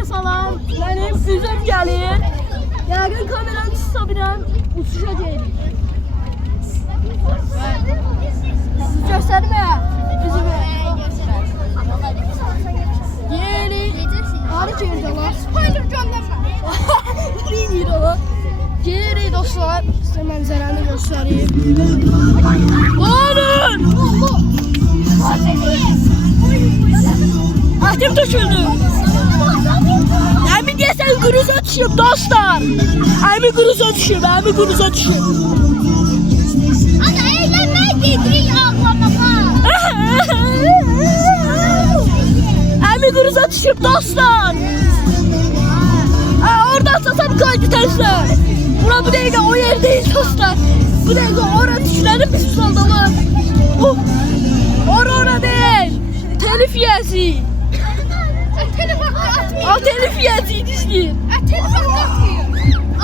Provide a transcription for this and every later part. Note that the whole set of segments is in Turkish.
Kameraya salam. Benim üzüm gelir. Yəqin kameranı tutsa biləm uçuşa deyirik. Göstərmə. Üzümü. Yeyirik. Harı çevirdi lan? Spoiler göndərmə. Bilmir o. Yeyirik dostlar. Sizə mənzərəni göstəreyim. Alın! Ahtım döküldü. Əmin deyəsən quruza düşüb dostlar. Əmin quruza düşüb, əmin quruza düşüb. Ana eğlenmək gedirik ağlamağa. Əmin quruza düşüb dostlar. Oradan satam kaydı tərslər. Bura bu dəqiqə o yer deyil dostlar. Bu dəqiqə ora düşülərin biz saldalar. Ora deyil. Telif yiyəsi. Telif haqqı atmıyor. Telif yiyəsi istəyir. Telif haqqı atmıyor.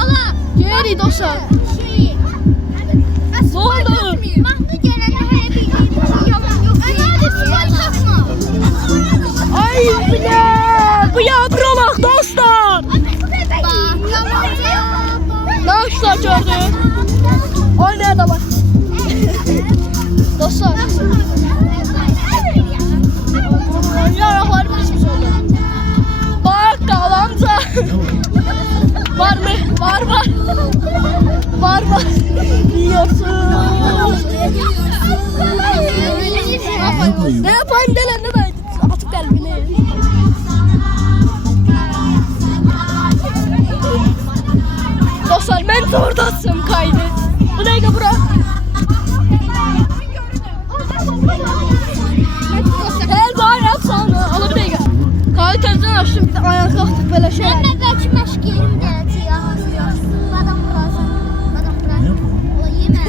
Allah. Yeyirik dostlar. Ne oldu? Mahnı gələndə hələ bir yox. Nədir spoil tapma. Ay bile. Bu yavrulaq dostlar. Dostlar gördün. Ay nerede bak. Dostlar. Yaraklarımız mı oldu? Bak dağlanca. Var mı? Var. Yiyorsun. Ne yapayım delen ne ben? Atıp kalbini. Dostlar ben oradasın kaydı. Bu neydi bura? Gel var yap sana. Alıp neydi? Kaydı tezden açtım bir de ayağa kalktık böyle şey. Ben de kaçım aşk yerim de ya. Badam burası. O yeme.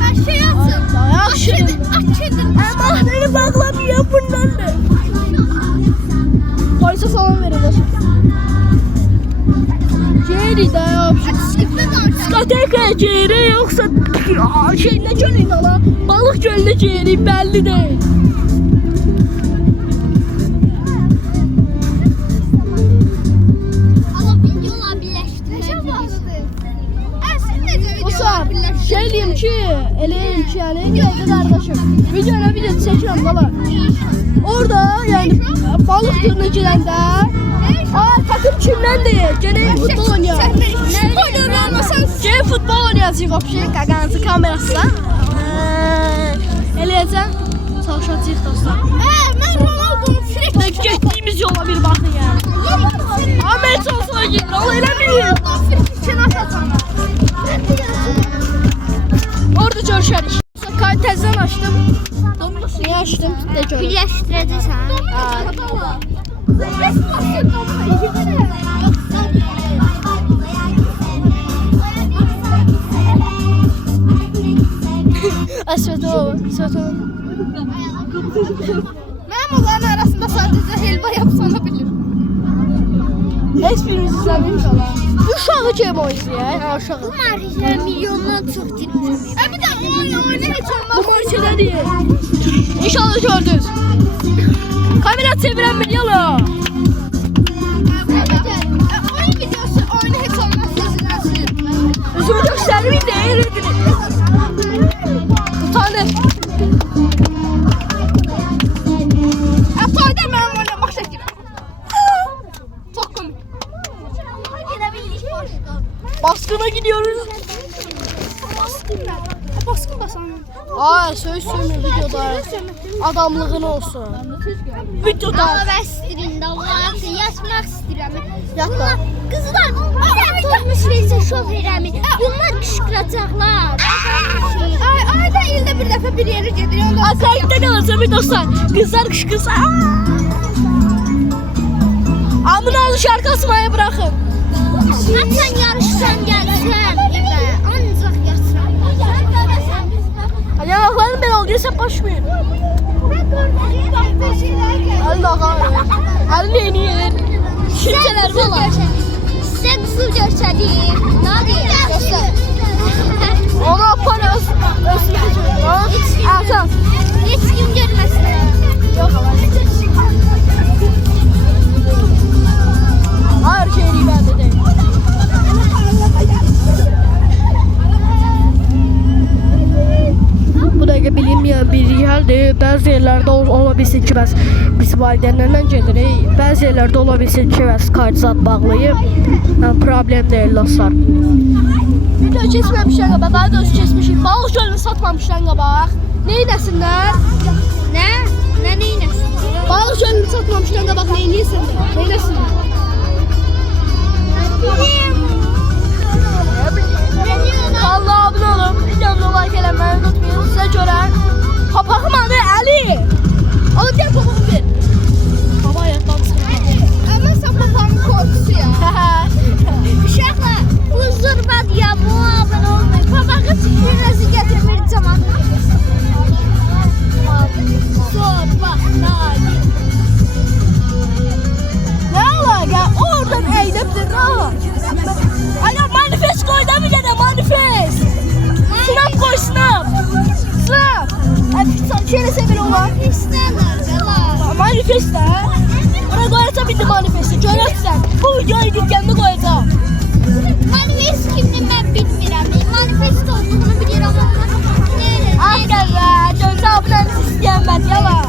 Ben şey yaptım. Açıldım. Ama beni bağlamıyor bundan da. Polise falan verin dostlar. Ceri de yapışık. Diskoteka ceri yoksa şeyle gölün ala. Balık gölüne ceri belli değil. Ama videolar birleştirmek. Dostlar şey diyeyim ki, eleyim ki yani geldi kardeşim. Videoya video çekiyorum valla. Orada yani balık gölüne girende takım kimden değil? Gene futbol oynuyor. Spoiler olmasan. Gene futbol oynayacak o şey. Kagansı kamerası. Eleyeceğim. Savaşacağız dostlar. Ben Ronaldo'nun Ve geçtiğimiz yola bir bakın yani. Ahmet olsuna girin. Ol elemiyor. Orada görüşürüz. Kalitezden açtım. Niye açtım? De görüşürüz. Birleştirəcəksən. Svetlana. Mənim onların arasında sadəcə helva yapsana bilir. Hiçbirimiz izlememiş Allah. Uşağı kim o izleyen? Uşağı. Bu marifə milyondan çox dinləyir. Bir də oyunu heç olmaz. Bu marifə değil. İnşallah gördünüz. Kamera çeviren bir yalı. Oyun videosu oyunu heç olmaz izləsin. Üzümü göstermeyin de eğrildiniz. Utanır. Toyda mənim oynamaq şəkiləm. Çox komik. Baskına gidiyoruz. Baskın da sana. Ay söz söylüyor videoda. Adamlığın olsun. Videoda. Allah bəsdirin də Allah yatmaq istəyirəm. Yatma. Qızlar, bir tutmuş versə şov eləmi. Bunlar qışqıracaqlar. Ayda ildə bir dəfə bir yerə gedir. Kayıtta kalırsa bir dostlar. Kızlar kışkırsa. Amına alın şarkı asmaya bırakın. Sən yarışsan gəlsən evə, ancaq yatıram. Yanaklarım ben oluyor sen başmıyor. Allah'ım. Halini en iyi yer. Kimseler valla. Sizə qızıl görsədik. Nə deyir? Dostlar. Ona para Ertan. Heç kim görməsin. Yok ama. yerlərdə ola bilsin ki, biz valideynlərlə gedirik. Bəzi yerlərdə ola bilsin ki, kart zad bağlayıb. Yəni, problem deyil, dostlar. Video keçməmişdən qabaq, daha doğrusu keçmişik. Balıq gölünü satmamışdan qabaq. Neynəsinlər? Nə? Nə neynəsinlər? Balıq gölünü satmamışdan qabaq neynəsinlər? Neynəsinlər? Allah abunə olun. Videomda like eləməyi unutmayın. Sizə görə papağım adı Əli. Onu deyək papağım ver. Baba ayaqdan çıxır. Ama sen papağımın korkusu ya. Uşaqlar, bu zırvad ya, bu abone olmayın. Papağı çıkırınızı getirmir zaman. Zorba, nadi. Ne alaka? Oradan eğilipdir rahat. Aga manifest koy da bir de manifest. Snap koy snap. Snap. Şöyle sevil olan. Manifest de. Oraya koyarsa bitti manifesti. Görürsen. Bu videoyu dükkanda koyacağım. Manifest kimdir ben bilmirəm. Manifest olduğunu bilirəm ama. Arkadaşlar. Gözü abunenizi isteyen ben. Yalan.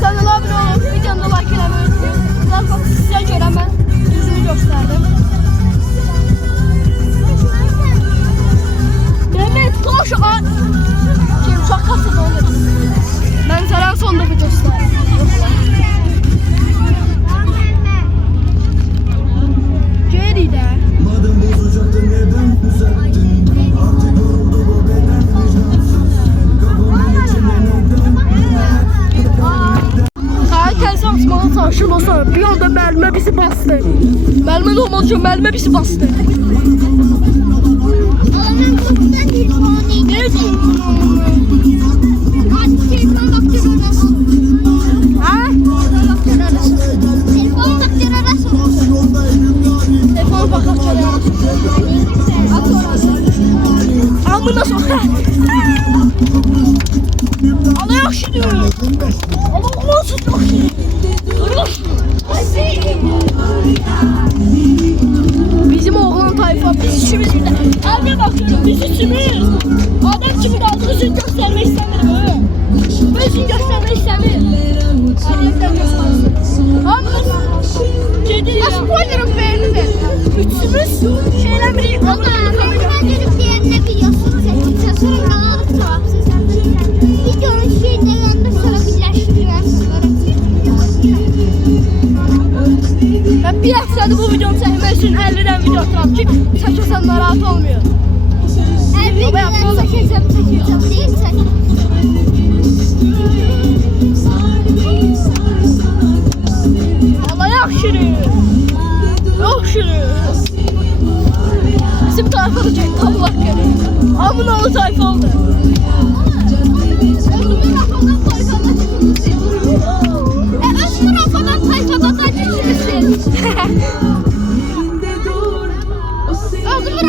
Kanala abone olun. Videomda like eləmeyi unutmayın. Zaten sizə görə mən yüzünü gösterdim. Mehmet koş. Kim çok kasıt olur. Mənzərən sonunda bir gösterdim. Geri de. Madem bozacaktın neden düzelttin? Artık oldu bu beden vicdansız. Kafamın içine neden? Təlsə açmağa çalışır o sonra bir anda müəllimə bizi bastı. Müəllimə olmadı ki, müəllimə bizi bastı. Alamın kokudan telefonu neydi? Ne diyorsun? Hadi telefon baktır arası. Ha? Baktır arası. Telefon baktır arası. Telefonu bakar çöre. At orası. Amına sokar. Alıyor şimdi. Ama nasıl çok iyi. Bizim oğlan tayfa biz üçümüz bir de. Abi bakıyorum biz üçümüz. Adam kimi kaldı özünü göstermek istemiyor. Özünü göstermek istemiyor. Ayrıca göstersin. Abi kedi ya. Spoiler'ım beğendi. Üçümüz şeyler biri. Ama ben gelip diğerine biliyorsun. Sen sonra kanalı tuhafsız. Videonun şeylerinde sonra birleştiriyorsun. Ben bir haftada bu videomu çekmek için 50'den video atıram ki çekersen narahat olmuyor. Her videodan çekeceğim. Değil çek. Allah yakşırı. Yakşırı. Bizim tayfa da çek tablak geliyor. Amın oğlu tayfa oldu. Özümün rafadan tayfada çıkmışsın. Özümün rafadan tayfada da çıkmışsın.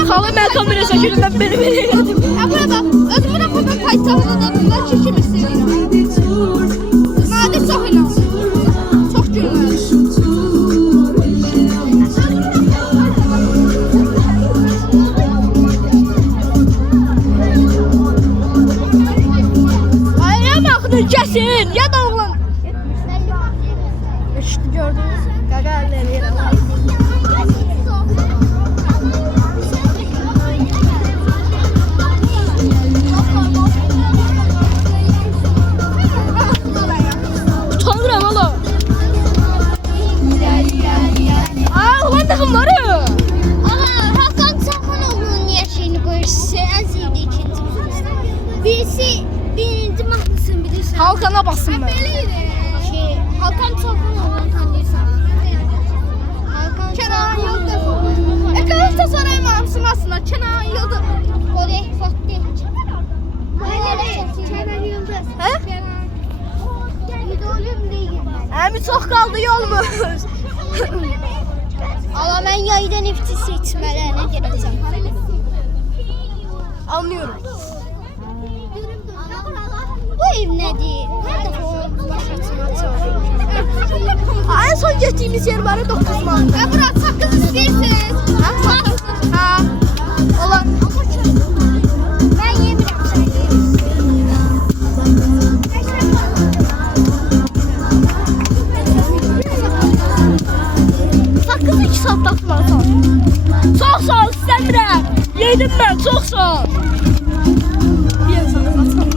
Xala mən kamera şəkilində beni elədim. Buraya bak. Özümün rafadan tayfada da çıkmışsın. Nadir çok inan. Çok gülmez. Kesin ya da oğlan. İşte gördünüz. Gaga elleri. Utanırım oğlum. Ulan takımları. Ama Hakan Çakmanoğlu'nun niye şeyini koyursun? Aziz'de ikinci. Birisi birinci mahnısını bilirsin. Halkana bassın ben. Hakan Çakmanoğlu'nu tanıyorsan. Hakan Kenan Yıldız. Galatasaray mahnısının aslında Kenan Yıldız. Oley Fatih. Kenan Yıldız. He? İdolüm değil. Əmi çox qaldı yolmuş. Ama ben yaydan ifti seçmelerine geleceğim. Anlıyorum. Bu ev nedir? Her defa onun başlatma çalışıyorum. En son geçtiğimiz yer bana 9 manat. Bırak sakız isterseniz. Ha. Olan. Ben yemirəm sen yemirəm. atlatmasan. Çok sağ ol istəmirəm. Yedim mən, çox sağ ol. Bir sana qaçam.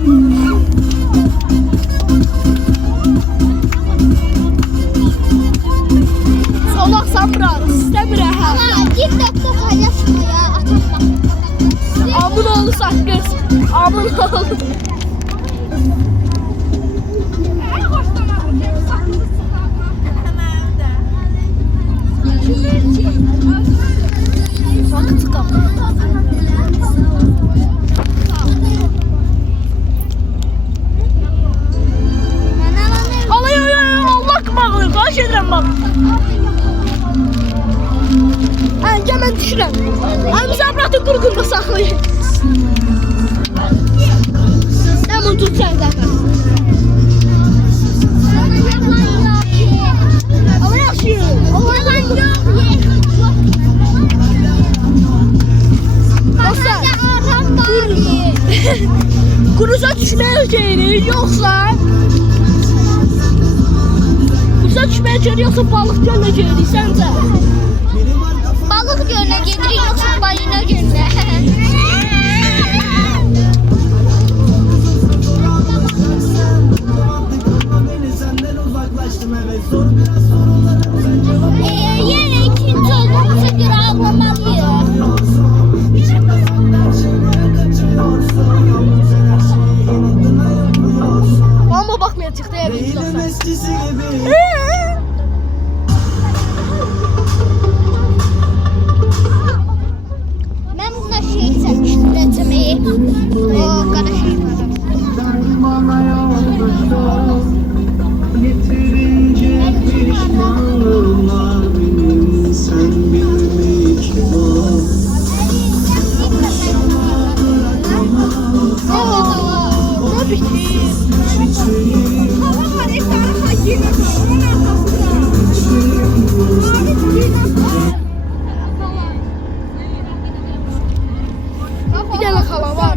Solaqsan Murat, istəmirəm. TikTok'ta paylaşma ya. Atma. Abun oğlu saqqız. Abun oğlu. Vakit kapı. Alay Allah bağlı. Kaç edirəm bak. Əncə mən düşürəm. Əmzəbratı qurğunda saxlayın. Həmin tut sən zaten. Ama yaxşı. Dostlar, kuruza düşməyəcəyini, yoxsa kuruza düşməyəcəyini, yoxsa balıq gələcəyini səncə? Balık gölüne gelirik yoksa balina gölüne. Beni senden uzaklaştım evet. Sor biraz sorularım. Yine ikinci olduğumuza göre avlamalıyım. İçimde senden şeyler kaçıyorsun. Yaptın sen her şeyi inadına yapıyorsun. Ama bakmayacaq deyə Değilim bilirsən. eskisi gibi. Ben bundan şey çekmiştim reçemeyi. O kadar şey var. Bana yoldaşım. Yeterince pişmanlar benim. Sen bilmek var. Ne bitir? Bir dənə xala var.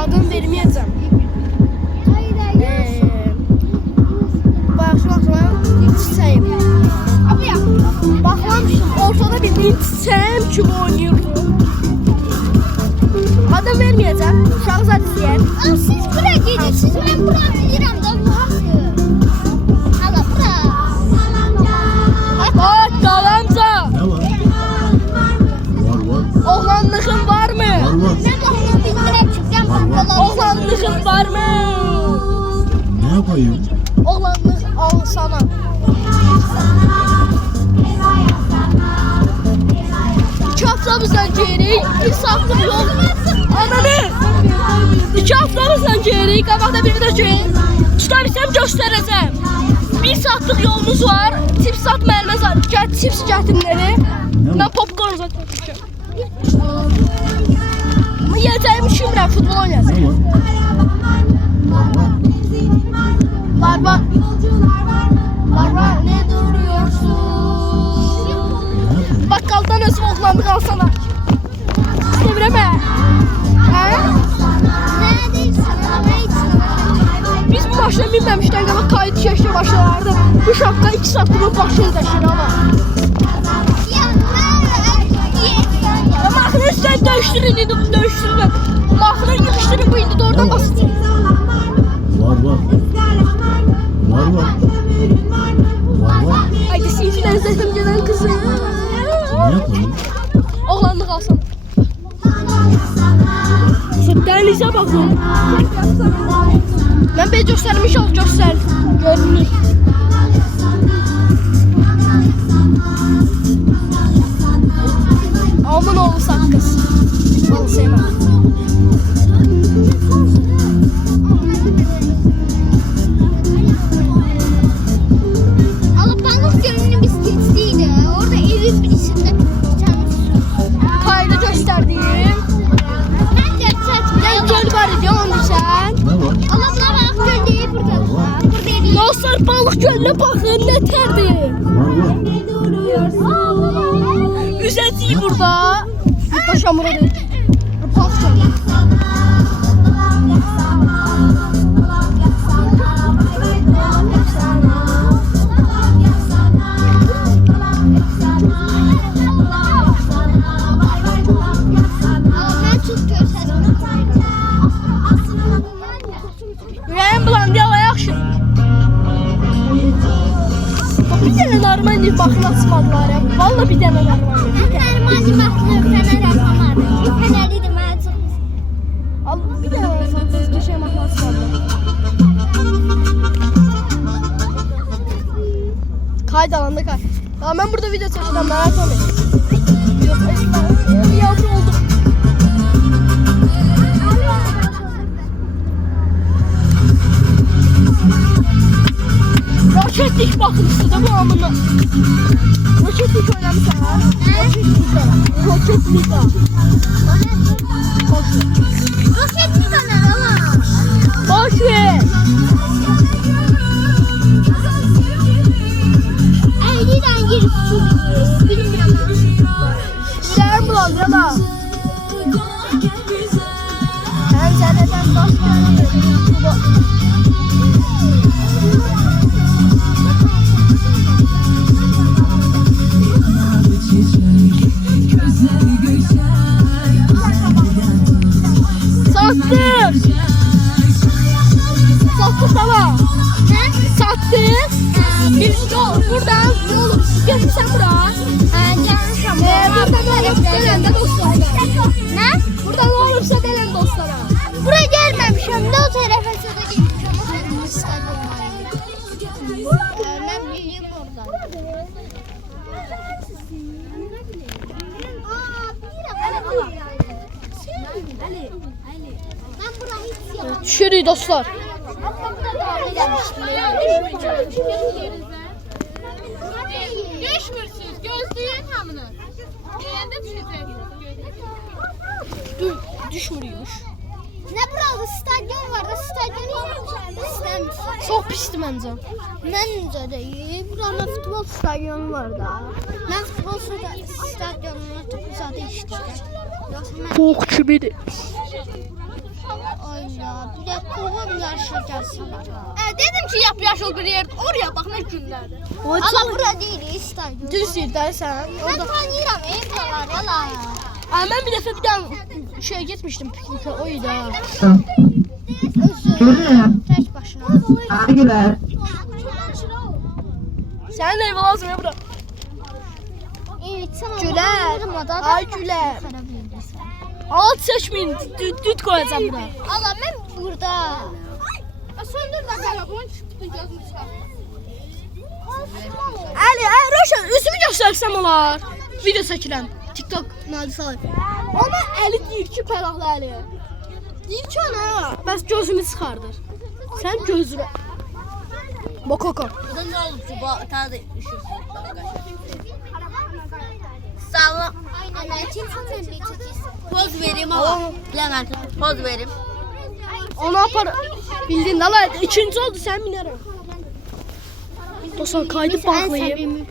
Adını verməyəcəm. Başlayaq çiçəyim. Baxmamışdım, ortada bir çiçəyim kimi oynayırdı. Adını verməyəcəm. Uşağı zad istəyər. Siz buraya gelirsiniz. Ben buraya bilirim de hala bura. Bak dalanca. Ne var? Var. Oğlanlığın var mı? Var. Ben de onu bildirem çünkü ben Oğlanlığın var mı? Ne yapayım? Oğlanlıq al sana. İki haftamızdan geri insaflıq yok. Ananı. İki haftamızdan geri qabaqda bir də geri. Tutabilsəm göstərəcəm. Bir saatlıq yolumuz var. Tips sat müəllimə zat. Gəl tips gətirləri. Mən popcorn zat götürəcəm. Ama yiyəcəyim üşümürəm, futbol oynayacağım. Var. Var. Ne duruyorsun? Bakkaldan özüm oğlanlık alsana. İstəmirəm hə? Hə? Ne değilsin? Ne için? Biz bu maşına binməmişdən qabaq kayıt şəşlə başlardı. Bu şapka 2 saatlık başını daşır ama. Maxını üstdən döyüşdürün indi bu döyüşdürün. Maxını yığışdırın bu indi de oradan basın. Var. Haydi sinfilə izlədim gələn kızı. Ne yapayım? Oğlanlık alsam. Sen dənizə baxın. Mən bir göstərmiş ol göstər. Görünür. Amın oğlu saqqız. Balı sevməm. Alabalık gölünün bisikletiydi. Orada evin birisinde bir tane su. Payda göstərdim. Ben de çatmaya Göl var idi onu sən. Ne var? Alabalık göl değil burada. Burada değil. Dostlar balık gölünə baxın nə tərdir. Var. Üzəciyi burada. Daşamura deyil. Balık gölü. normal bakın açmadılar ya. Vallahi bir tane normal. Benim acımaklı fener yapamadım. Feneriydi ben çok. Al bir tane satsız şey bakın açmadılar. Kaydı alanda kay. Tamam ben burada video çekeceğim merak etmeyin. Yok yavru oldum. Roketlik bakın üstüne bu amına. Roketlik oynamışlar ha. Roketlik ha. Roket fener ama. Boş ver. 50'den girip su bilmiyorum. Sen bulalım yala. Pencereden bakıyorum. Sattık. Sattık sana. Sattık. Birinci ol. Buradan yolu. Gel sen buraya. Buradan olursa delen dostlara. Ne? Buradan olursa delen dostlara. Buraya gelmemişim de o tarafa da gitmişim. Ben büyüğüm orada. Ben burayı hiç yapmadım. Düşürüyor dostlar. Düşmürsünüz. Gözlüğün hamını. Yerinde düşeceksiniz. Düşmürüyormuş. Ne burada stadyon var da stadyon istemiş. Çok pisti bence. Bence de iyi. Burada futbol stadyonu var da. Ben futbol stadyonuna çok uzadı işte. Çok çübedi. Ay ya bir de kovum yaşayacağız. Dedim ki yap yaşıl bir yer. Oraya bak ne günlerde. Ama bura değil stadyon. Düz yer dersen. Ben tanıyorum ev var valla. Ben bir defa bir daha şeye gitmiştim pikniğe. Oydu ha. Özür tek başına. Güler. Sen de ev lazım ya bura. Evet sana Güler. Ay Güler. Alt seçmeyin. Düt koyacağım bura. Allah ben burada. Söndür de telefon çıktı gözünü çıkar. Ali, Roşan üstümü göstersem olar. Video çəkirəm. TikTok nadisələr. Ona Əli deyir ki, pəraqlı Əli. Deyir ki, ona bəs gözümü çıxardır. Sən gözünə. Bokoko. Burada ne oldu ki? Bu tadı üşürsün. Sağ ol. Aynen telefon öyle çekilsin. Poz vereyim ama. Levent poz vereyim. Onu apar. Bildin də la, ikinci oldu sən minərəm. Dostlar kaydı bağlayayım.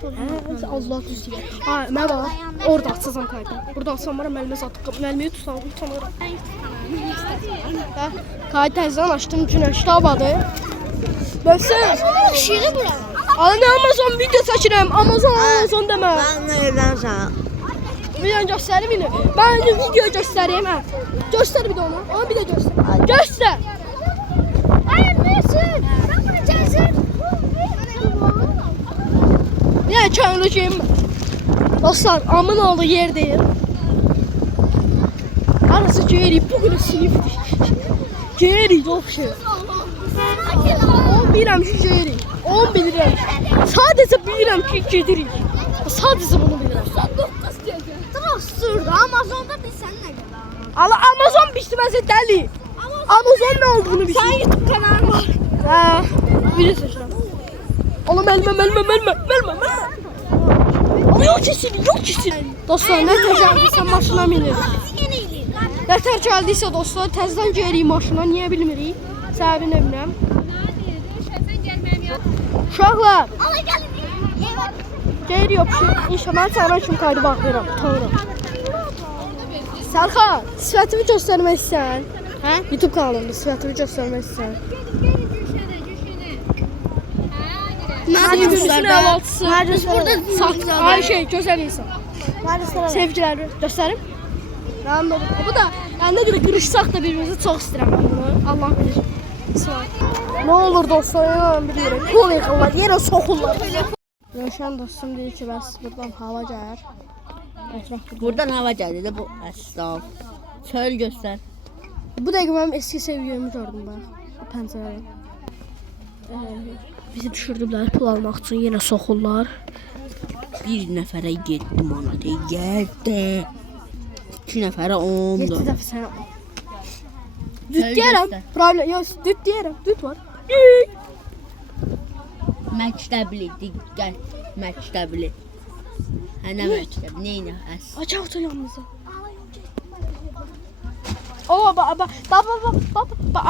Allah düz deyir. Ha, mən var. Orada açacağam kaydı. Burada açsam var, məlimə satıb. Məliməyi tutsam, utanıram. Kaydı təzədən açdım, günəşli havadır. Bəsən. Şirin bura. Ana ne Amazon video çəkirəm. Amazon demə. Ben de evlensem. Bir an göstəreyim yine. Ben de video göstəreyim ha. Göstər bir de onu. Onu bir de göstər. Göstər. Ay nesin? Sen bunu cezir. Ya çağıracağım. Dostlar amın olduğu yerdeyim. Arası geri bugün sinifdir. Geri çok şey. 10 bilirəm ki geri. 10 bilirəm. Sadece bilirəm ki gedirik. Sadece bunu bilirəm. Dururdu Amazon'da bir sen ne kadar? Allah Amazon biçməsi dəli. Amazon ne olduğunu biçmə. Sen YouTube kanalın var. Ha, video seçirəm. Oğlum elmə. Ama yok kesin. Dostlar ne təcərdiysə maşına minirik. Nətər gəldiysə dostlar təzədən gəlirik maşına. Niyə bilmirik? Səbəbini bilmirəm. Uşaqlar, Ama gel. gəlir yok ki. İnşallah mən sənə kim kaydı baxıram. Tanırım. Sərxan, sifətimi göstərmək istəyən. Hə? YouTube kanalımda sifətimi göstərmək istəyən. Neredeyse burada sat. Ay şey güzel insan. Sevgiler gösterim. Ben de bu da yani ne kadar kırışsak da birbirimizi çok isterim ben bunu. Allah bilir. Ne olur dostlar ya biliyorum. Kol yıkırlar, yere sokullar. Rövşən dostum deyir ki, bəs buradan hava gəlir. Ətraf Buradan hava gəldi də bu əsnaf. Çöl göstər. Bu dəqiqə mənim eski sevgilimi gördüm bax. Bu pəncərədə. Bizi düşürdülər pul almaq üçün yenə soxurlar. Bir nəfərə 7 manat gəldi. 2 nəfərə 10. 7 dəfə sən. Düt Çöl deyirəm. göstər. Problem yox, düt deyirəm. Düt var. Məktəbli, diqqət. Məktəbli. Hə nə məktəb? Neynə əs? Açaq otur yanımıza. Oo baba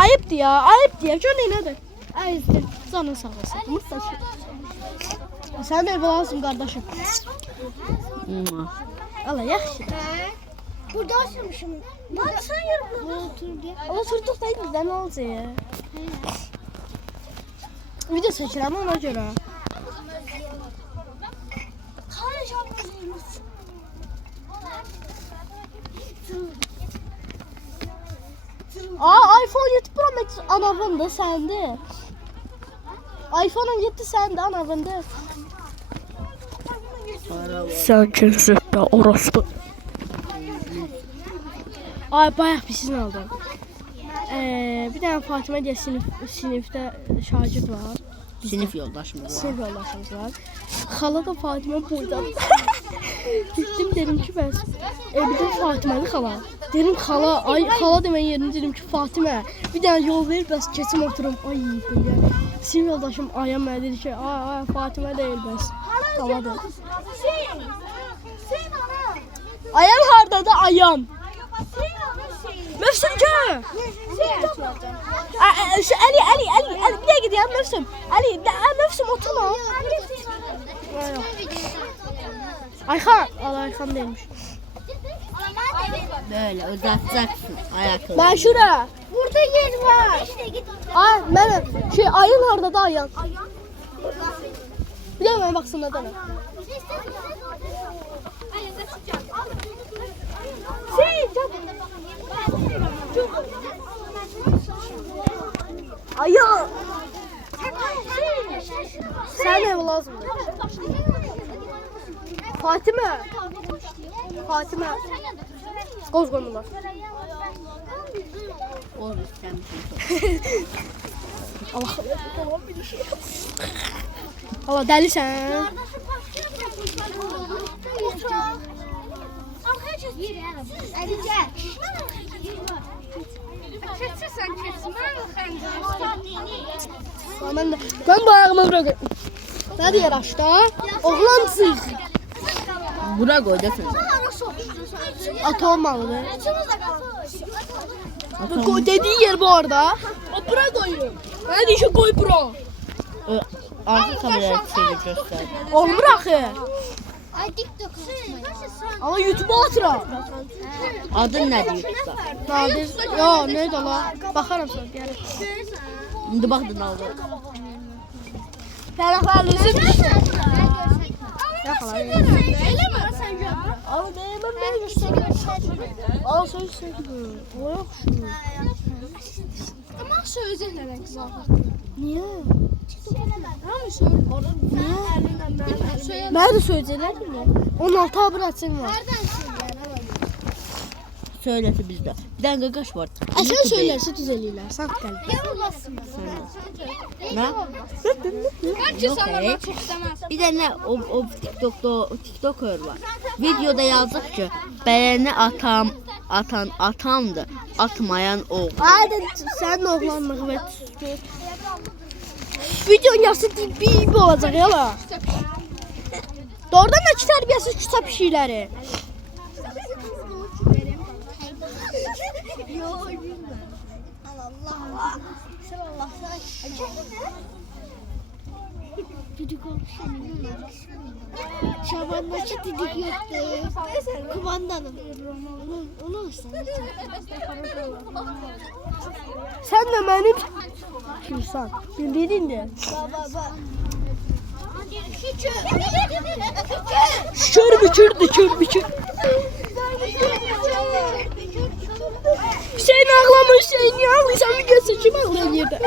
ayıptı ya. Ayıptı ya. Gör neynədir? Ayıptı. Canın sağ olsun. Mustafa. Sən də lazım qardaşım. Allah yaxşı. Burada oturmuşum. Burada sen yorumladın. Otur diye. Oturduk da bizdən nə olacaq? Video çəkirəm ona görə. iPhone 7 Pro Max anavında səndə. iPhone 7 səndə anavında. Sən kimsin be orospu? Ay bayaq pisin aldım. Bir dənə Fatimə deyə sinifdə şagird var. Sinif yoldaşımız var. Sinif yoldaşımız var. Xala da Fatimə boydan. Gittim dedim ki bəs. Bir də Fatimədir xala. Dedim xala, ay xala demən yerini dedim ki Fatimə. Bir dənə yol ver bəs keçim oturum. Ay belə. Sinif yoldaşım Ayam mənə dedi ki, ay Fatimə deyil bəs. Xaladır. Ayam hardadır Ayam? Mövsüm gör. Ali bir dəqiqə deyəm Mövsüm. Ali, Mövsüm oturma. Ayxan, Ayxan deyilmiş. Böyle uzatacaksın ayakları. Ben şura. Burada yer var. Ay, mənim ayın hardadır Ayın? Bir də mənə baxsın nədən. Ayın. Sen ev lazımdır. Fatimə. Qoz qoymurlar. Ol istemişim. Allah dəlisən. Keçirsən keçsin. Mən xəncər. Mən bu ayağımı bırakın. Nə deyir aşda? Oğlansız. Bura koy desene. Ata olmalıdır. Bu dediği yer bu arada. O bura koyuyor. Ne diyor ki koy bura. Arka kameraya şöyle göster. Olmur axı. Ay TikTok. Ama YouTube'a atıram. Adın ne diyor? Nadir. Ya neydi la? Bakarım sonra. Yani. Şimdi baktın aldı. Tərəflərli üzüm. Ama ben Al söz söyledi. O yok şu. Ama sözlerle güzel. Niye? Ama söyle. Niye? Nerede söyleyecekler mi? 16 abone açın var. Nereden söylüyorsun? Söylesi bizde. Bir tane gagaş var. Sen söylerse düzelirler. Sen gel. Yapamazsın. Ne? Bence Yok, sana hey. ben çok istemez. Bir tane o TikToker var. Videoda yazdık ki beğeni atamdı. Atmayan oğul. Hadi sen oğlanlığı ve videonun yarısı bir olacak yala. Doğrudan da ki terbiyesiz kitap şeyleri. Allah. Düdük Şaban'daki düdük yoktu. Kumandanım. Onu olsun. Sen de benim kimsan. Bildiğin de. Şükür bükür. Hüseyin ağlamış, Hüseyin niye ağlıyorsan bir göz seçim ağlayan yerde.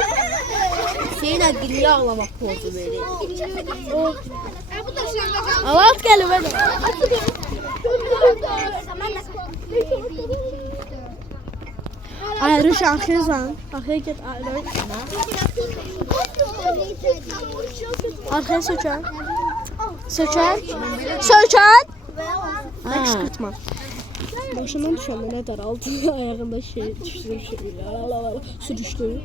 Şeylə gülüyə ağlamaq pozu verir. Bu da şöyle Alat gəlib hadi. Ayrış axırsan. Axıya get ayrış. Arkaya sökən. Sökən. Sökən. Bak sıkırtma. Başından düşəndə nə daraldı. Ayağında şey düşdü. Sürüşdü.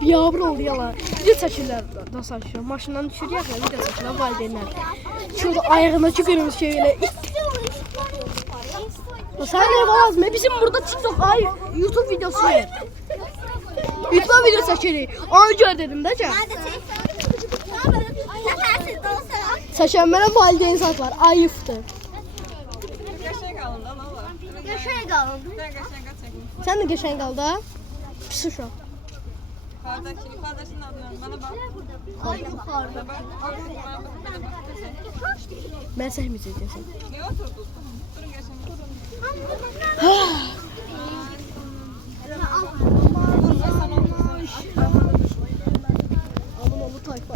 Biabr oldu yalan. Video çəkirlər da saçıyor. Maşından düşür ya video çəkirlər valideynlər. Şurada ayağındakı qırmızı şey elə sen ne lazım? Bizim burada TikTok, ay YouTube videosu var. YouTube videosu çekirik. Onu gör dedim de can. Saçan mənə valideyn saklar. Ayıptır. Yaşaya kalın. Sen de geçen kaldı ha? Pis uşaq. Kardeşinin adını bana bak. Mən səhməyəcəksən. Ne oturdun? Durun geçen. Alın oğlu tayfa.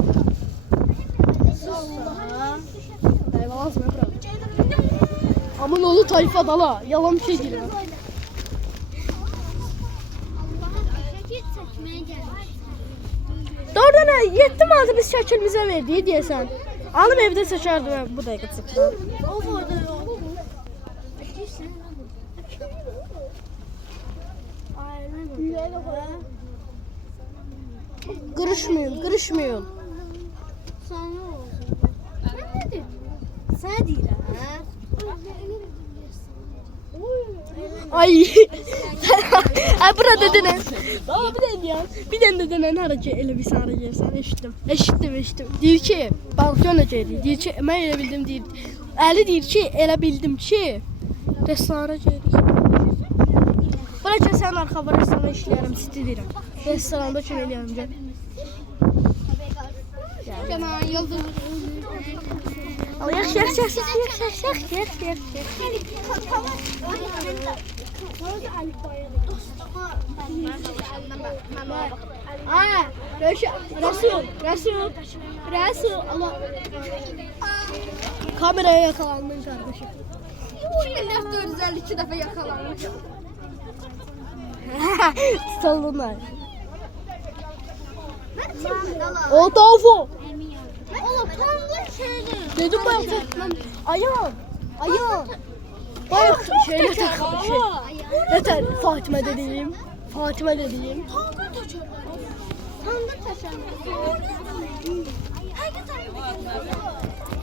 Eyvallah mı bırak? Amın oğlu tayfa dala. Yalan bir şey değil. Doğrudan ha, 7 manatı biz şəkilmizə verdik deyəsən. Alım evdə seçərdim mən bu dəqiqə çıxdı. Qırışmayın, qırışmayın. Sen değil ha. Ay. Ay burada dedin. Daha bir den ya. Bir den dedin hareket elə bir sarı gelsen eşitdim. Eşitdim. Deyir ki, balkon necədir? Deyir ki, mən elə bildim deyir. Əli deyir ki, elə bildim ki, restorana gedirik. Bırak ki, sən arxa restoranda işləyərəm, sizi deyirəm. Restoranda üçün eləyərəm gəl. Canan yıldız. Yax. Aa, Resul. Allah. Kameraya yakalandın kardeşim. Millet 452 defa yakalanmış. Tutalımlar. O tavuk. Oğlum tanrı şeydi. Dedim ben ayağım. Bak şöyle takıldı şey. Yeter Fatime dediğim. Tanrı taşan.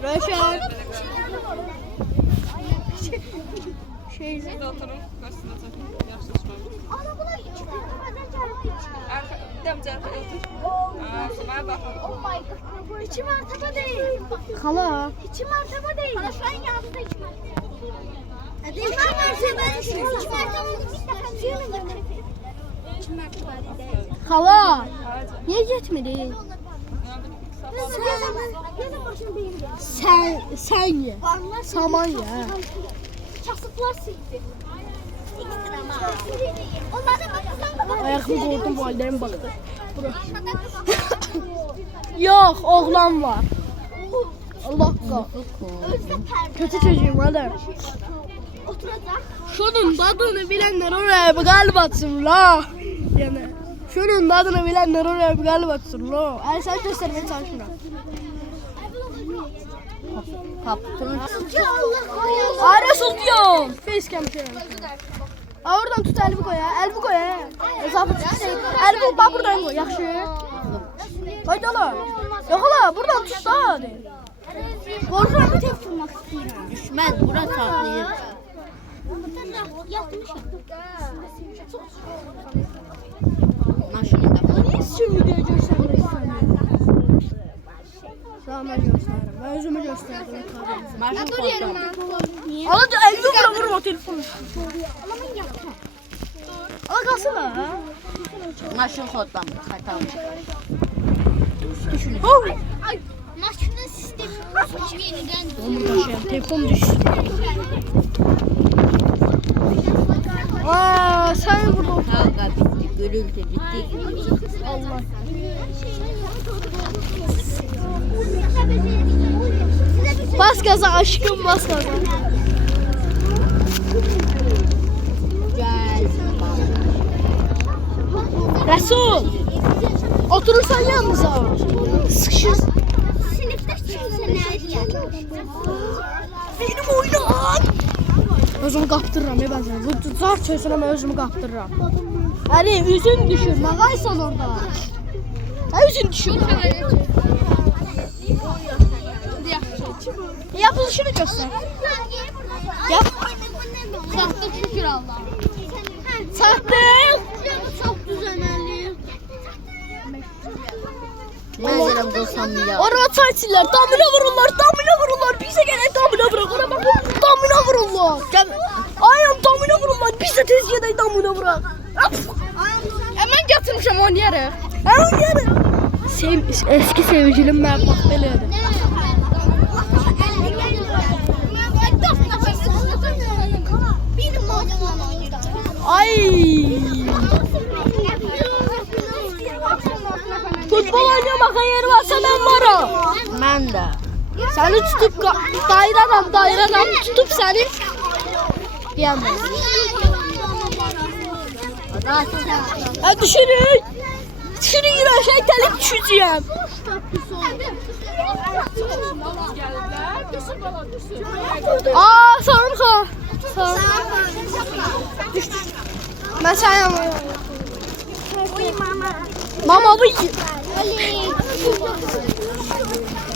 Röşen. Siz de oturun. Karşısında çekin. Yaxşı çıxın. Ana bunlar iki tane geldi. Demcə otur. Bana bakın. Oh my god. İki mertebe değil. Hala. İki mertebe değil. Hala şu an yanında iki mertebe. İki mertebe değil. İki mertebe değil. Hala. Niye gitmedin? Sen ye. Saman ye. Kasıplar sildi. Onlardan Ayağımı koydum valideyim baktı. Yok oğlan var. Allah kahretsin. Kötü çocuğum hadi. oturacak. Şunun tadını bilenler oraya bir kalp atsın la. Yani şunun tadını bilenler oraya bir kalp atsın la. Ay sen göstermeye çalışma. Kaptın. Ya Allah koyuyor. Arya sultuyor. Facecam şey. Aa oradan tut elbi koy ya. Elbi koy ya. Ezafe çıksın. Elbi bak buradan koy. Yakşı. Haydi ala. Yok ala buradan tut da hadi. Korkuyorum tek tutmak istiyorum. Düşmez bura saklayır. Yatmış. Maşını da. Niye şimdi diye göstermek istemiyorum? Tamam ben gösteririm. Ben özümü gösterdim. Maşını koyalım. Ala elbi bura vurma telefonu. Ala kalsın ha. Maşını kodlam. Katam. Ay maşının sistemi yeniden Onu taşıyan telefon düştü. Aa sen burada otur. Kavga bitti. Gürültü bitti. Allah. Bas gaza aşkım, bas gaza. Resul, oturursan yanımıza. Sıkışır. Sinifdə kimsə nə deyər? Benim oynan. Özümü kaptırıram ben sana. Bu zar sözüne ben özümü kaptırıram. Ali üzün düşür. Mağaysan orada. Ha üzün düşür. Yapılışını göster. Yap. Sattım şükür Allah'a. Sattım. Çox düzənəli. Mənzərəm dostum ya. Orada çayçılar. Damına vururlar. Damına vururlar. Bize gelen damına vurur. Ona bak. Damına vururlar. Ayağım damına vururlar. Biz de tez yedeyi damına vurar. Hemen getirmişim onu yere. Hemen yere. Eski sevgilim ben bak beləydi. Ay. Futbol oynamaka yeri varsa ben varım. Mən də. Seni tutup dairadan tutup seni yiyemez. Düşürün. Düşürün yine aşağı telip düşeceğim. Aa sarımsa. Düş. Ben sana yanıyorum. Mama bu.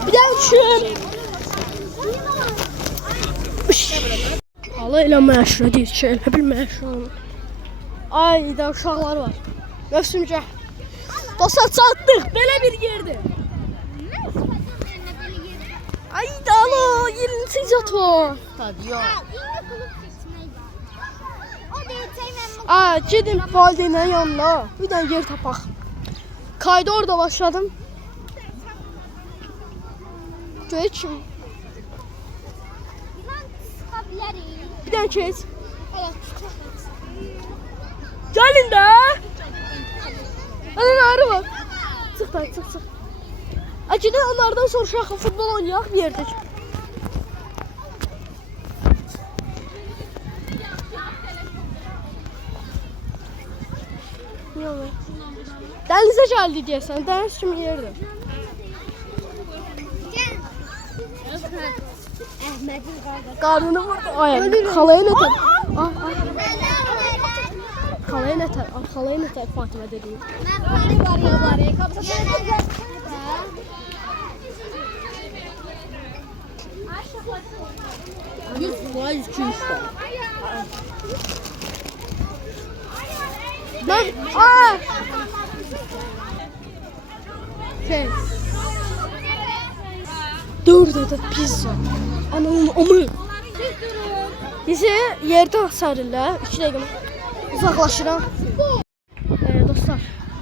Bir daha düşün. Allah ilə məşhur deyir ki, elə bil məşhur. Ay da uşaqlar var. Mövsümcə. Dostlar çatdıq, belə bir yerdir. Ay dalo, yerin sıcağı. Stadion. Aa, gedin valideynlərin yanına. Bir dənə yer tapaq. Kayda orada başladım. Geç. Bir dənə keç. Gəlin də. Ana arı var. Çıx da, çıx. Acıda onlardan soruşaq, futbol oynayaq bir yerdə. Yox. Dənizə gəldi deyəsən, dəniz kimi yerdir. Əhmədin qardaşı. Qarnını vurdu. Ay, xalaya nətər? Xalaya nətər? Xalaya nətər Fatimə dediyim. Ben, aa! Şey. Dördə pizza. Ananın amı. Bizi yerdə sarırlar. 2 dəqiqə uzaqlaşıram. Dostlar,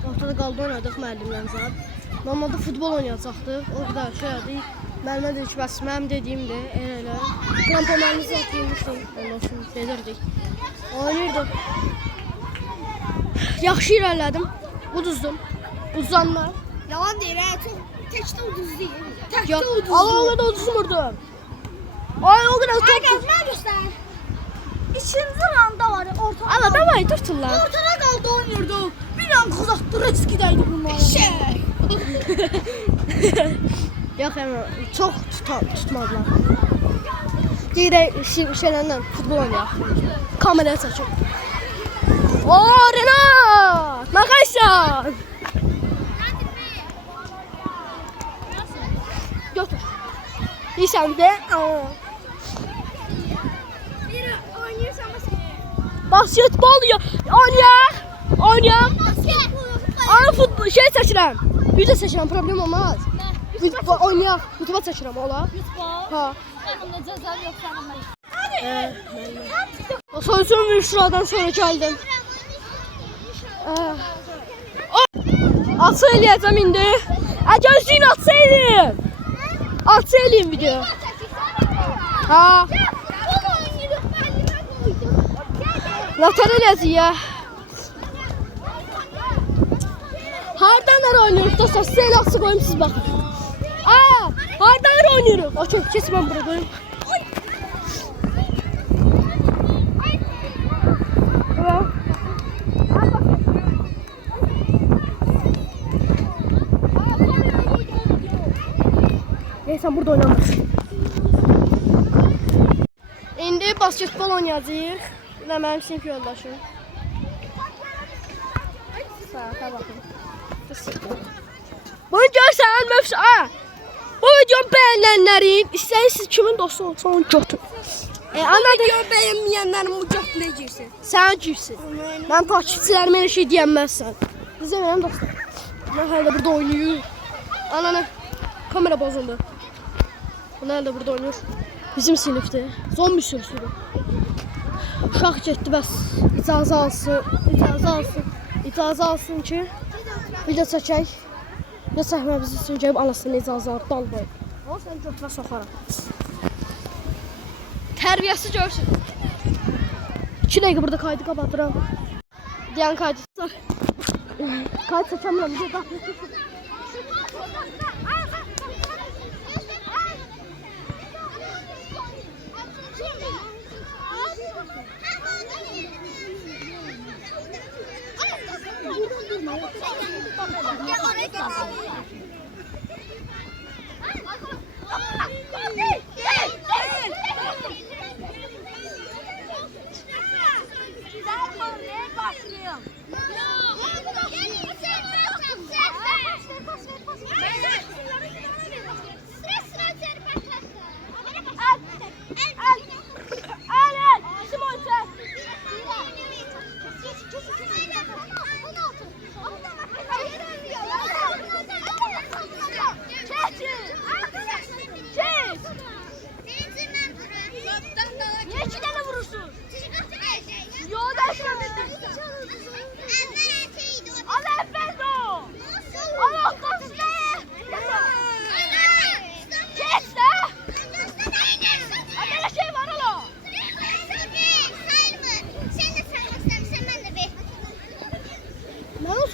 ortada qaldı oynadık müəllimlərimizə. Normalda futbol oynayacaqdıq. Orada şeydi. Müəllimə dedi ki, bəs mənim dediyimdir. Elə. Trampolinizi atmışdım. Ondan sonra gedirdik. Oynayırdıq. Yaxşı irəlilədim. Uduzdum. Uzanlar. Yalan deyir, çox təkdə uduz deyil. Ya, Allah da uduzmurdum. Ay o kadar top. Nə göstər? İkinci randa var, ortada. Ala ben var dursunlar. Ortada qaldı oynayırdıq. Bir an uzaqdır eskidəydi bunlar. Şey. Yox yəni çox tutmadılar. Gedək şeylərlə futbol oynayaq. Kameraya çəkim. Oo Renat! Nə qaysan? Götür. İsən də. Biri oynayırsan Basketbol ya. Oynayaq. Ana futbol şey çəkirəm. Video çəkirəm, problem olmaz. Oynayaq. YouTube'a çəkirəm, olar? Ha. Soysun bir şuradan sonra geldim. Atsa eləyəcəm indi. Gözlüyün atsa eləyim. Atsa eləyim video. Ha. Latar eləyəcək ya. Hardan oynuyoruz dostlar. Size el atsı koyayım siz bakın. Aa, hardan oynuyoruz. Okey, kes ben buraya koyayım. Tamam. Sen burada oynamazsın. İndi basketbol oynayacağıq. Və mənim sinif yoldaşım. Saata baxın. Bunu görsən, mövzu. Bu videonu bəyənənlərin, istəyirsiniz kimin dostu olsa onu götür. Anladın? Video bəyənməyənlərin bu götürə girsin. Sən girsin. Mən takipçilərimə elə şey deyənməzsən. Bizə mənim dostum. Mən hələ burada oynayır. Ananı, kamera bozuldu. Bunlar da burada oynuyor. Bizim sinifte. Zombi sürüsüdür. Uşaq getdi bəs. İcazə alsın ki video çəkək. Ya çəkməmiz üçün gəlib anasını icazə alıb dalbayıb. O sən götürə soxaram. Tərbiyəsi görsün. 2 dəqiqə burada kaydı kapatıram. Deyən kaydı. Kaydı çəkəmirəm. Bir qapı.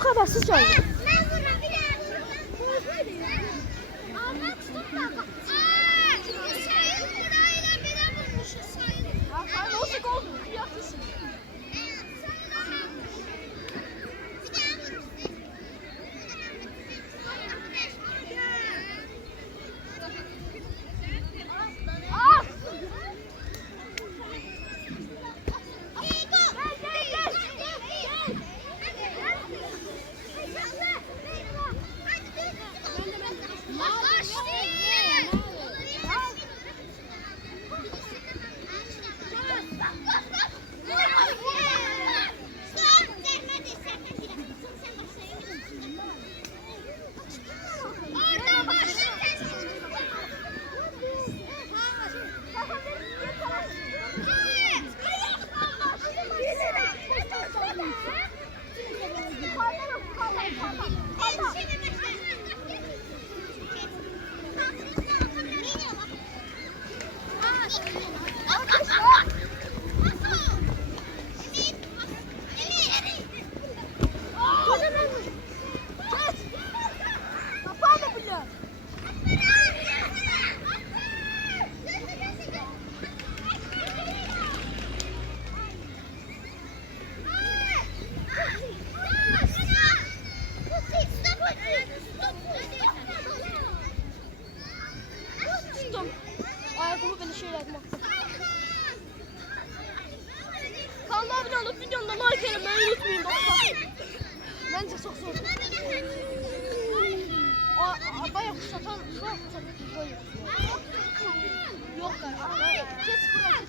Habersizce oldu. Ayakkabı beni şey yapmak. Kanala abone olup videomda like etmeyi unutmayın dostlar. Bence çok zor. Bayağı kuşatan şu an kuşatan yok kardeşim. Kes buraya.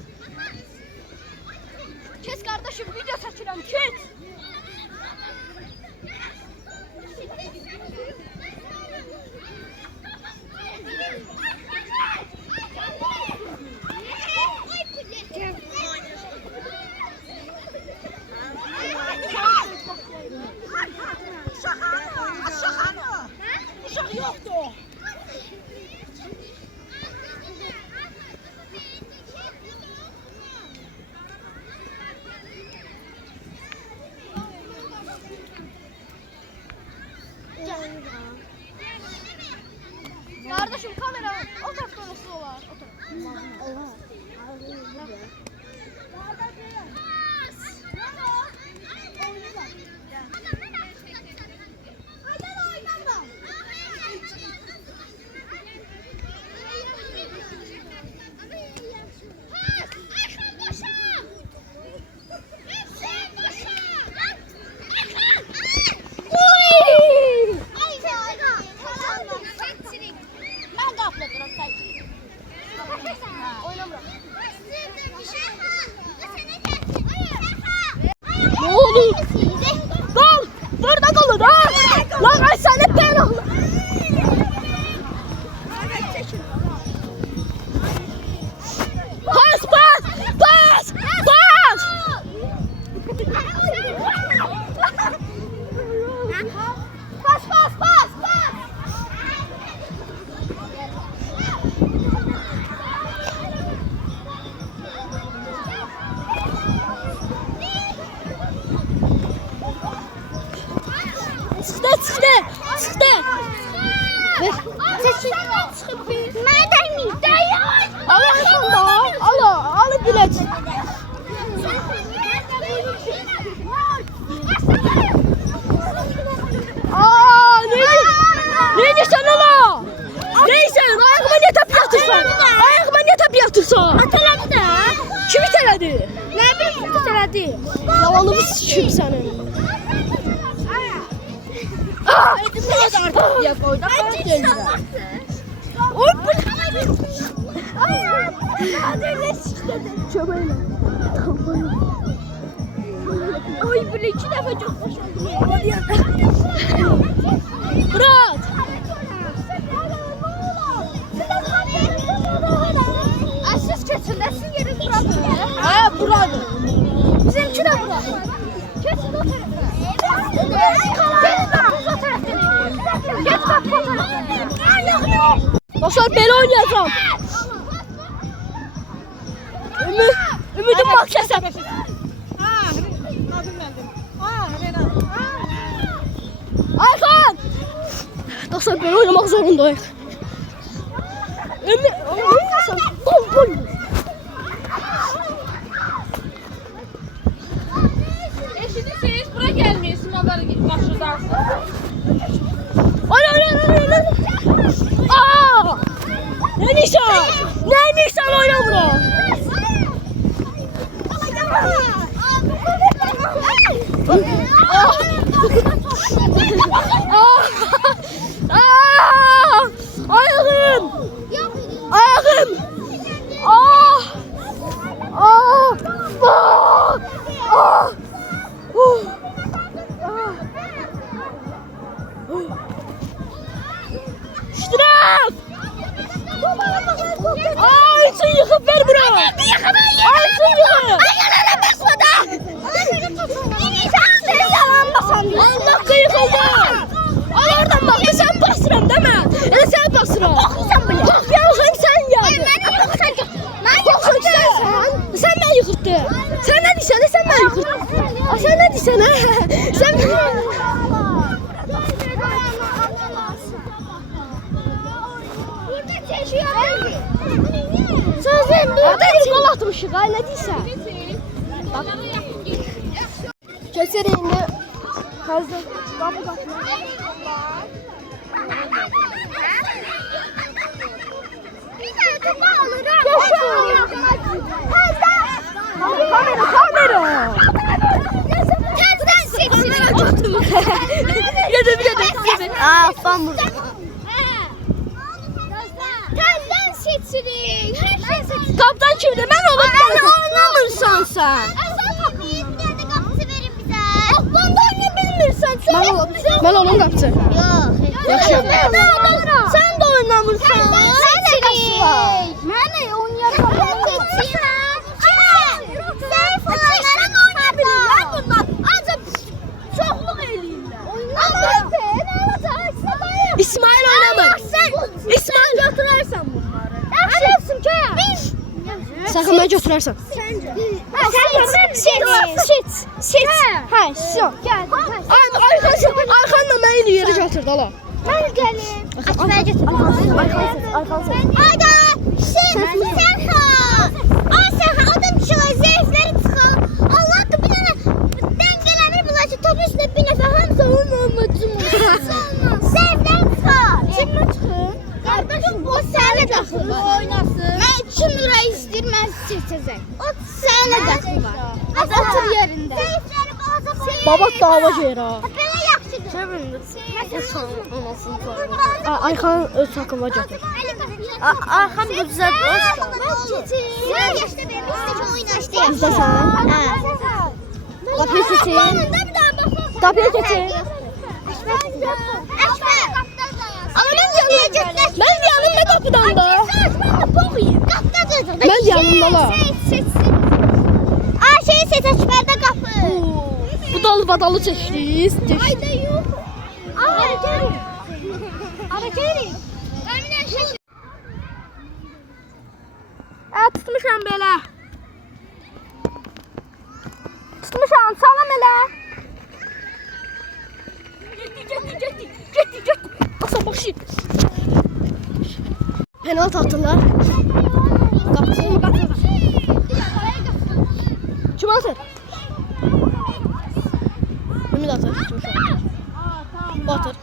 Kes kardeşim video çekeceğim kes. Ne olur? Kal! Burada kalın ha! Lan ay sen ben ol! Pas pas! Pas! Pas! Pas pas pas pas. Çıktı! Al arkamda! Al bilet! Neydi sen ola? Neyse, ayağıma niye tap yatırsan? Ayağıma niye tap yatırsan? Ataladı da. Kim iteledi? Ne bileyim ataladı. Yalanımı sikeyim senin. Ya koyda Bence salaktı. Oy bu çömeyle. Oy böyle 2 defa çok boşaldı. Murat! Siz keçiləsin yeri buradır. Ha buradır. Bizimki de buradır. Keçin o tarafa. Get bak o tarafa. Dostlar belə oynayacağım. Ümidim bak kəsəm. Ayxan! Dostlar belə oynamaq zorundayıq. Gol. Eşidirsiniz, bura gelmiyorsun, haber başlayacaksın. Ay. Aa! Ne nişan oyna bura. Ayağım! Ştraf! Aysun yıkıp ver bura! Aysun yıkıp! Allah kıyık oldu! Al oradan bak, sen bastıram deme! Sen bastıram! Bak yanılsın sen ya! Bakın sen ben yıkırttı! Sen ne diysene sen ben yıkırttı! Sen ne diysene? Sen Orada gol atmışıq, ay nə deyirsən? Keçər indi hazır qapı qapı. Kamera. Yedim. Fan vurdu. Tezden seçirik. Her şey seçirik. Kaptan kimdi? Ben oğlum. Ben oynamırsan sen. Nerede kapısı verin bize. Aklında oynayabilirsen. Ben oğlum kaptı. Yok. Yaxşı. Sen de oynamırsan. Seçirik. Ben oynayamam. Ben seçirim. Sen falanların oynayabilirler bunlar. Ancak çokluk eləyirlər. Oynayamam. İsmail oynamır. İsmail götürərsən bunları. Yaxşı köyə. Sakın ben götürərsən. Seç. Ha, sen. Arkanla beni yeri götür dala. Ben gəlim. Açmaya götür. Arkan seç. Arkan seç. Hayda. Sen oynasın. Mən üçün lira istəyir, mən seçəcəm. O sənə dəxli var. Otur yerində. Baba dava gedir ha. Belə yaxşıdır. Ayxan öz haqqında gətir. Arxam güzel olsun. Mən yaşda benim istəyir oynaşdı. Bizdə sən. Qapıyı seçin. Qapıya keçin. Mən yanımda qapıdan da. Mən yanımda la. Şeyi seç açmada qapı. Bu dalı badalı çəkdiniz. Ayda yox. Ağacari. Ağacari. Əminə şəş. Tutmuşam belə. Tutmuşam, salam elə. Getdi. Asa başı. Penaltı attılar. Qapısını qatırlar. Kim atır? Ümid atır. Batır.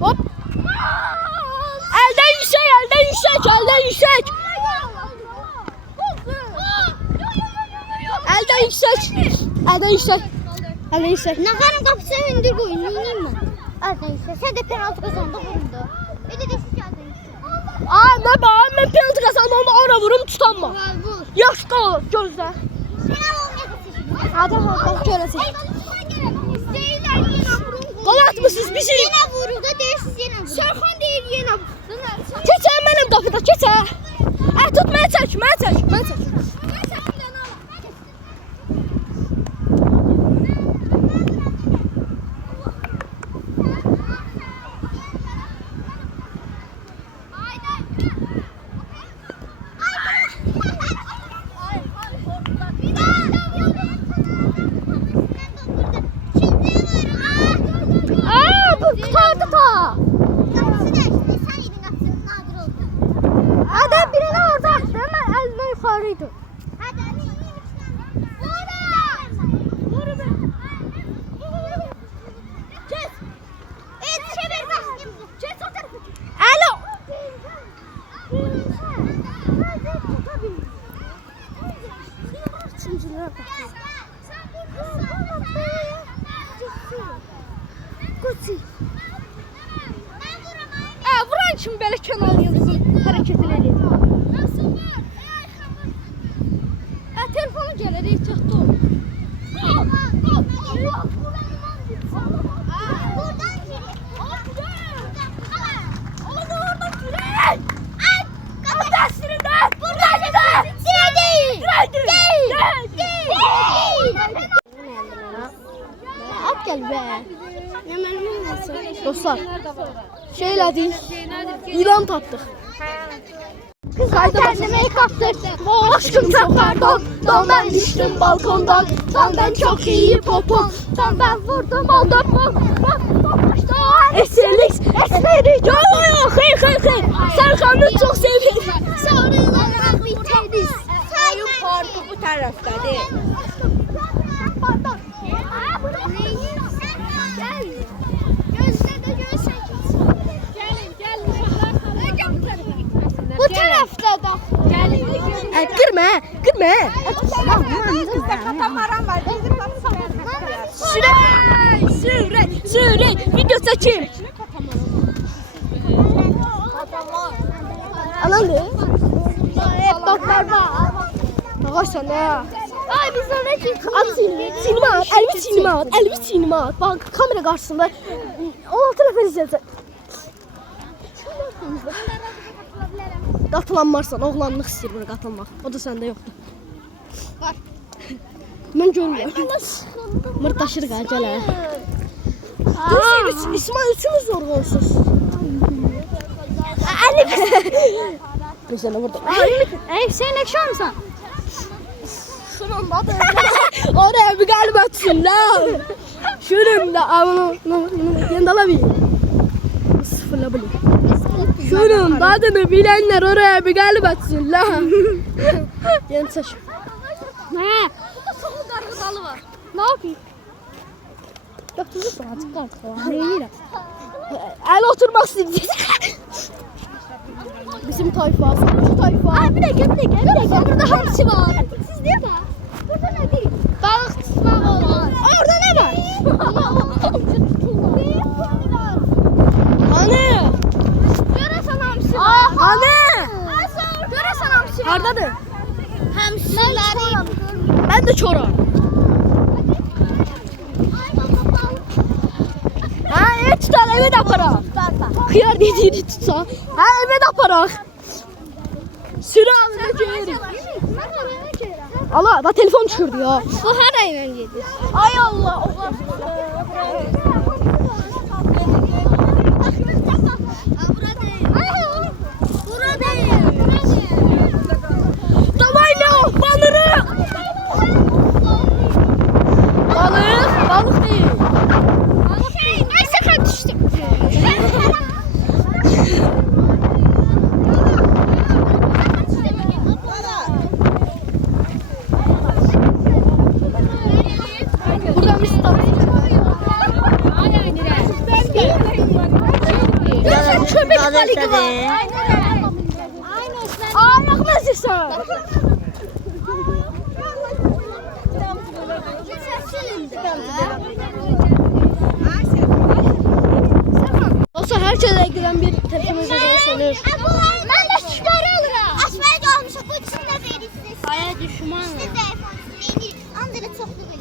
Hop. Elden yüksek. Elden yüksek. Nağarın qapısı hündür qoyun, neyim mən? Neyse, sən də penaltı qazandı, vurumdu. Ödə də siz gəldiniz. Ne bağım, ben penaltı kazandım, ona vurum tutanma. Vur. Yaşlı olur, gözle. Sən olmaya seçin. Hadi görəsin. İstəyirlər yenə vurun. Gol atmışsınız bizi. Yenə vurur da deyirsiz yenə vurur. Sərxan deyir yenə vurur. Keçə mənim qapıda, keçə. Tut, mən çək. Bu kurtardı ta. Qapısı dəyişdi, sən yedin qapısının nadir oldu. Adam birini orada attı, mən əlimdən yuxarıydı. Hadi, hadi. Kes. Çevir başlayayım. Kes o tarafa. Alo. Vuran kim belə kənar yazısın, hərəkətini eləyir. Telefonu gəlir, ehtiyatlı ol. At gel be. Dostlar, şey elədik, ilan tapdıq. Kendime kaptır. Aşkım çok pardon, ben düştüm balkondan. Ben çok iyi popom, ben vurdum aldım. Eserlik, hayır. Serkan'ı çok seviyorum. Sarılarak biteriz. Oyun parkı bu tarafta değil. Pardon. Gel. Gözle de görsen. Gelin. Bu tarafta da. Girme. Sürey, video çekim. Alan ne? Doktor var. Ağaç sana. Ay biz ona çıktık. At elimi sinime at. Bak kamera karşısında. O telefon izleyecek. Qatılanmarsan, oğlanlıq istəyir buna qatılmaq. O da səndə yoxdur. Var. Mən görmürəm. Mırtdaşırıq ha, gəl ha. İsmail üçümüz zorğunsuz. Gözələ vurdum. Sen ne şansan? Şunun adı. Oraya bir qalib atsın la. Şunun da yendala bil. Sıfırla bil. Şunun adını bilenler oraya bir qalib atsın la. Yeni seç. Ne? Ne yapayım? Yaptırırsın artık kalk. Ne yiyeyim? El oturmak istedim. Bizim tayfa, sonuncu tayfa. Ay bir dakika. Burada hamsi var. Siz ne var? Burada ne değil? Balık tutma var. Orada ne var? Hani? Görəsən hamsi var. Hani? Görəsən hamsi var. Hardadır? Hamsiləri. Ben de çoram. Ha evet tutar eve de aparak. Kıyar dediğini tutsa. Ha eve de aparak. Sürü alına gelir. Allah da telefon düşürdü ya. Bu harayla gedir? Ay Allah. Bura değil. Davay ne? Balığı. Balık değil. Ay sakın düştüm. Buradan bir stat. Köpek balığı var. Ayak nasıl sana? Olsa her şeyle ilgilen bir tepkimize dönüşünür. Ben de şüpheli olurum. Asfalt olmuş. Bu içinde verirsiniz. Aya düşman. Siz de yaparsınız. Andırı çok da